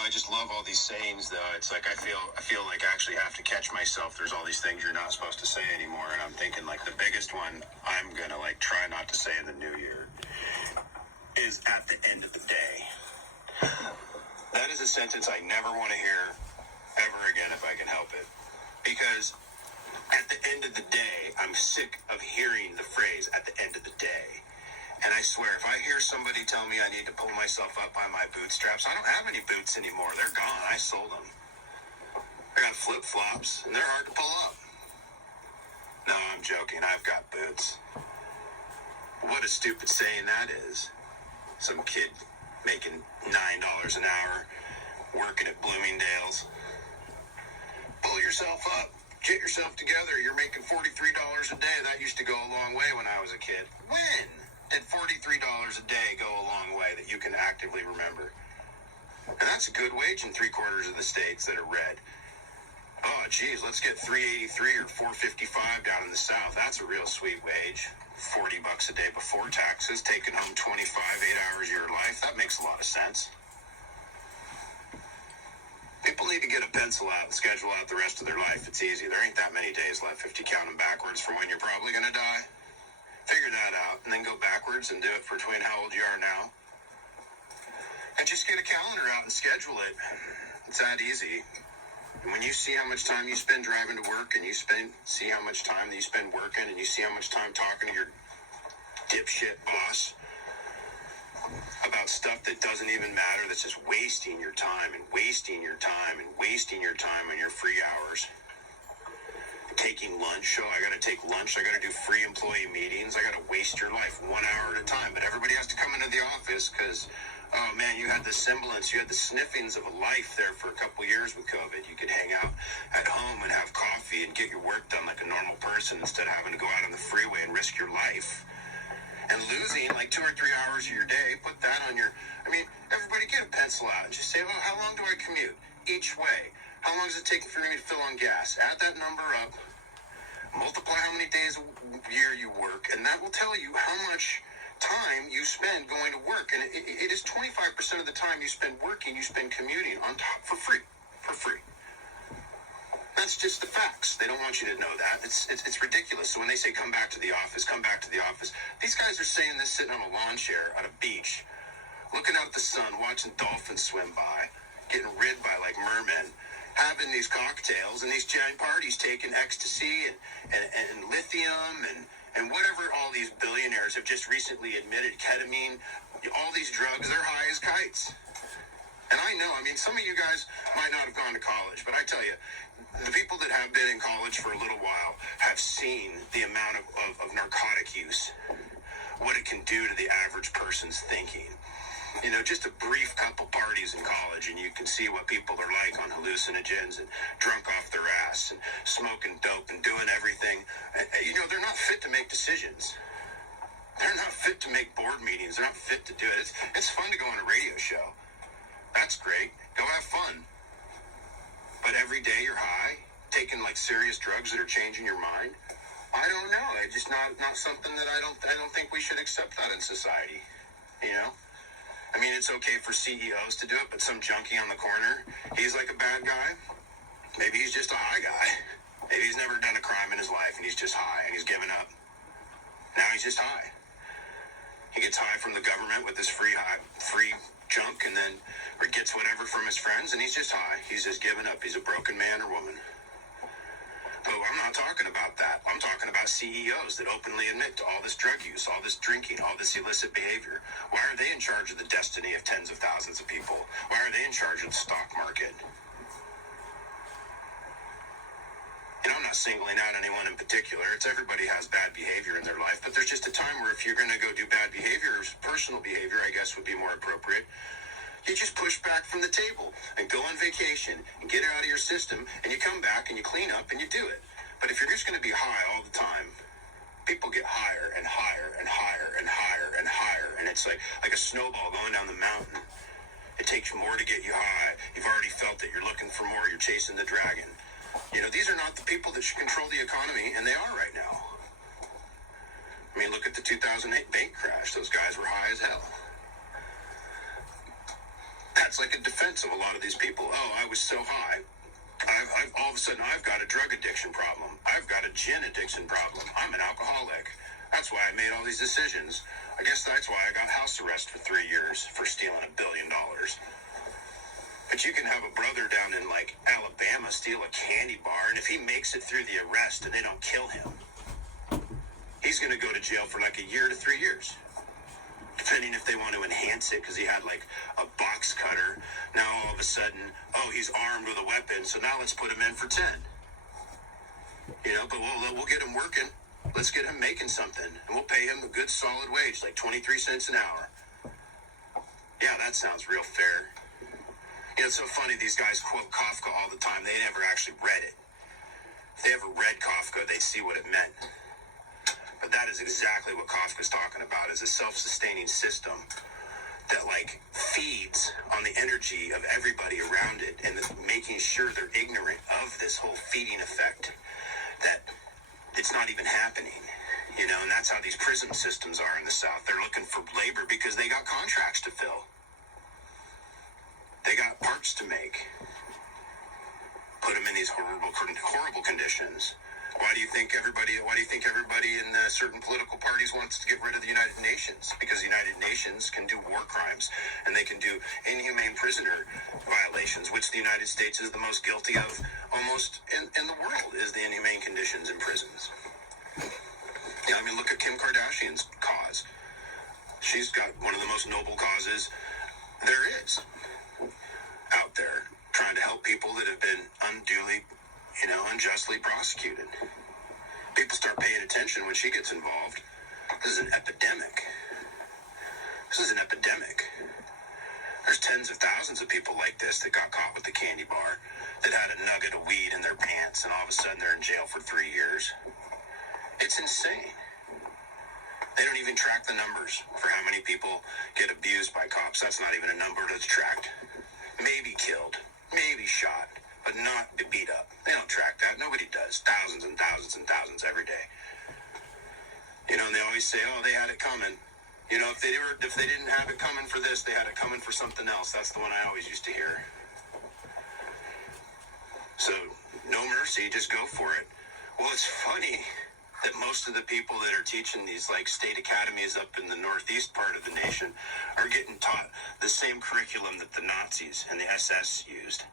I just love all these sayings, though. It's like I feel like I actually have to catch myself. There's all these things you're not supposed to say anymore, and I'm thinking, like, the biggest one I'm gonna, like, try not to say in the new year is "at the end of the day." That is a sentence I never want to hear ever again if I can help it. Because at the end of the day, I'm sick of hearing the phrase "at the end of the day." And I swear, if I hear somebody tell me I need to pull myself up by my bootstraps, I don't have any boots anymore. They're gone. I sold them. I got flip-flops, and they're hard to pull up. No, I'm joking. I've got boots. What a stupid saying that is. Some kid making $9 an hour, working at Bloomingdale's. Pull yourself up. Get yourself together. You're making $43 a day. That used to go a long way when I was a kid. When did $43 a day go a long way that you can actively remember? And that's a good wage in 3/4 of the states that are red. Oh, geez, let's get $383 or $455 down in the South. That's a real sweet wage. $40 a day before taxes, taking home 25, 8 hours of your life. That makes a lot of sense. People need to get a pencil out and schedule out the rest of their life. It's easy. There ain't that many days left if you count them backwards from when you're probably going to die. Figure that out and then go backwards and do it between how old you are now. And just get a calendar out and schedule it. It's that easy. And when you see how much time you spend driving to work and see how much time that you spend working and you see how much time talking to your dipshit boss about stuff that doesn't even matter, that's just wasting your time and wasting your time and wasting your time on your free hours. Taking lunch. I got to take lunch. I got to do free employee meetings. I got to waste your life 1 hour at a time. But everybody has to come into the office because, oh man, you had the semblance, you had the sniffings of a life there for a couple years with COVID. You could hang out at home and have coffee and get your work done like a normal person instead of having to go out on the freeway and risk your life. And losing like 2 or 3 hours of your day, put that on your, everybody get a pencil out and just say, oh, how long do I commute each way? How long does it take for me to fill on gas? Add that number up, multiply how many days a year you work, and that will tell you how much time you spend going to work. And it is 25% of the time you spend working, you spend commuting on top for free. That's just the facts. They don't want you to know that. It's ridiculous. So when they say come back to the office, these guys are saying this sitting on a lawn chair at a beach, looking out at the sun, watching dolphins swim by, getting rid by like mermen, having these cocktails and these giant parties, taking ecstasy and lithium and whatever all these billionaires have just recently admitted, ketamine, all these drugs, they're high as kites. And I know, some of you guys might not have gone to college, but I tell you, the people that have been in college for a little while have seen the amount of narcotic use, what it can do to the average person's thinking. Just a brief couple parties in college and you can see what people are like on hallucinogens and drunk off their ass and smoking dope and doing everything. They're not fit to make decisions. They're not fit to make board meetings. They're not fit to do it. It's fun to go on a radio show. That's great. Go have fun. But every day you're high, taking like serious drugs that are changing your mind. I don't know. It's just not something that I don't think we should accept that in society. It's okay for CEOs to do it, but some junkie on the corner, he's like a bad guy. Maybe he's just a high guy. Maybe he's never done a crime in his life and he's just high and he's given up. Now he's just high. He gets high from the government with his free junk or gets whatever from his friends and he's just high. He's just given up. He's a broken man or woman. But I'm not talking about that. I'm talking about CEOs that openly admit to all this drug use, all this drinking, all this illicit behavior. Why are they in charge of the destiny of tens of thousands of people? Why are they in charge of the stock market? I'm not singling out anyone in particular. It's everybody has bad behavior in their life, but there's just a time where if you're going to go do bad behavior, personal behavior, I guess would be more appropriate. You just push back from the table and go on vacation and get it out of your system and you come back and you clean up and you do it. But if you're just going to be high all the time, people get higher and higher and higher and higher and higher. And it's like a snowball going down the mountain. It takes more to get you high. You've already felt it. You're looking for more. You're chasing the dragon. These are not the people that should control the economy, and they are right now. Look at the 2008 bank crash. Those guys were high as hell. That that's like a defense of a lot of these people. Oh, I was so high. I've all of a sudden, I've got a drug addiction problem. I've got a gin addiction problem. I'm an alcoholic. That's why I made all these decisions. I guess that's why I got house arrest for 3 years for stealing $1 billion. But you can have a brother down in, like, Alabama steal a candy bar, and if he makes it through the arrest and they don't kill him, he's going to go to jail for like 1 year to 3 years. Depending if they want to enhance it, because he had like a box cutter. Now all of a sudden, oh, he's armed with a weapon, so now let's put him in for 10. You know, but we'll get him working. Let's get him making something, and we'll pay him a good solid wage, like 23 cents an hour. Yeah, that sounds real fair. You know, it's so funny, these guys quote Kafka all the time. They never actually read it. If they ever read Kafka, they'd see what it meant. But that is exactly what Kafka's talking about, is a self-sustaining system that, like, feeds on the energy of everybody around it and making sure they're ignorant of this whole feeding effect, that it's not even happening, you know, and that's how these prison systems are in the South. They're looking for labor because they got contracts to fill. They got parts to make. Put them in these horrible conditions. Why do you think everybody in certain political parties wants to get rid of the United Nations? Because the United Nations can do war crimes, and they can do inhumane prisoner violations, which the United States is the most guilty of almost in the world, is the inhumane conditions in prisons. Yeah, I mean, look at Kim Kardashian's cause. She's got one of the most noble causes there is out there, trying to help people that have been unduly, you know, unjustly prosecuted. People start paying attention when she gets involved. This is an epidemic. This is an epidemic. There's tens of thousands of people like this that got caught with the candy bar, that had a nugget of weed in their pants, and all of a sudden they're in jail for 3 years. It's insane. They don't even track the numbers for how many people get abused by cops. That's not even a number that's tracked. Maybe killed, maybe shot, but not beat up. They don't track that. Nobody does. Thousands and thousands and thousands every day. You know, and they always say, oh, they had it coming. You know, if they didn't have it coming for this, they had it coming for something else. That's the one I always used to hear. So, no mercy, just go for it. Well, it's funny that most of the people that are teaching these, like, state academies up in the northeast part of the nation are getting taught the same curriculum that the Nazis and the SS used.